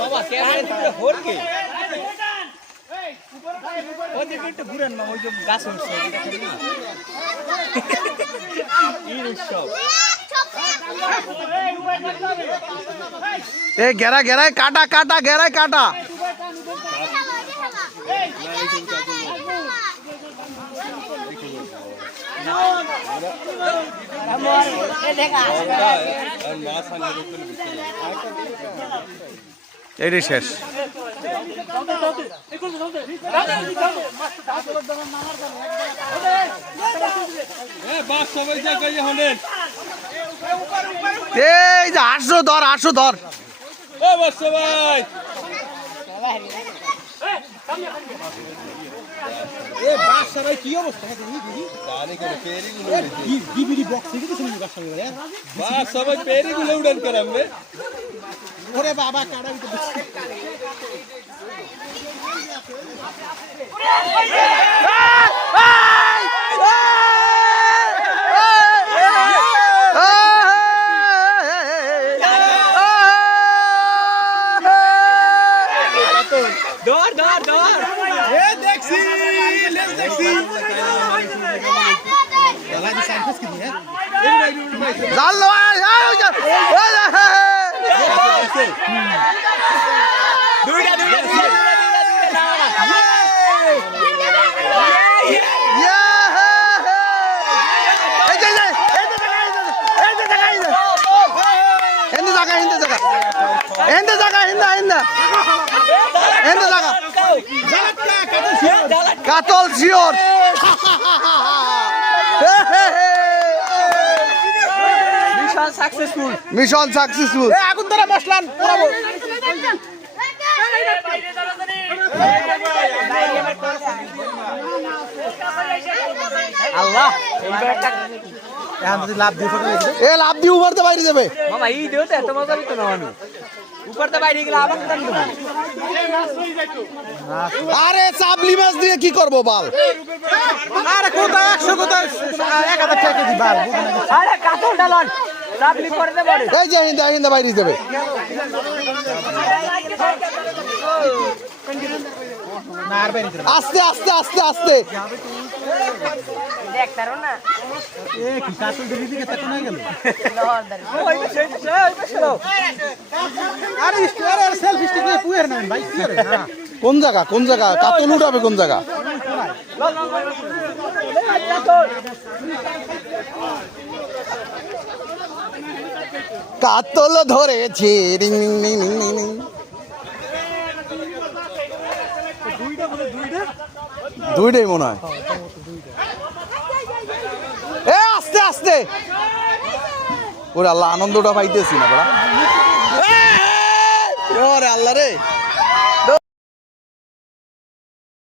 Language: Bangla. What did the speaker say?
বাবা ক্যামেরা হোর কে ওদিকে একটু ঘুরেন না ওই যে গাছ উঠছে এ গেরা গেরায় কাটা কাটা গেরায় কাটা এটাই শেষ এই যে 800 ধর কি অবস্থা সবাই পেরি গুলো উড়ান করাবে ওরে বাবা কাটা দৌড় দৌড় দৌড় এ দেখছি লেস দেখছি দালা দি সাইন্স কি है জাল লো দুইটা কাতল শিওর মিশন সাকসেসফুল আগুন ধরা মশলান পুরাবো আল্লাহ এইবার একটা এখন যদি লাভ দিয়ে ফটো লিখবে এ লাভ দিয়ে উপরতে বাইরে যাবে মামা এই দিও তো এত মজা হইতো না মানু উপরতে বাইরে গেলে আবার কেন দেব আরে চাবলি মাছ দিয়ে কি করব বাল আরে কোথা 100 কোথা 1000 টাকা দি বাল আরে কাতল ডালন চাবলি করে দে বড় এই যে হিন্দা বাইরে যাবে না আর বাইরে আস্তে আস্তে আস্তে আস্তে দেখ তারো না এ কি কাতল দিলি দিকে তক না গেল ওই সেই আরে স্টোর আর সেলফি স্টিক এ পুয়ার না ভাই কি রে না কোন জায়গা কাতল উঠাবে কোন জায়গা কাতল ধরেছে দুইটাই মনে হয় এ আস্তে আস্তে ওরে আল্লাহ আনন্দটা পাইতেছি না বড়া আল্লাহ রে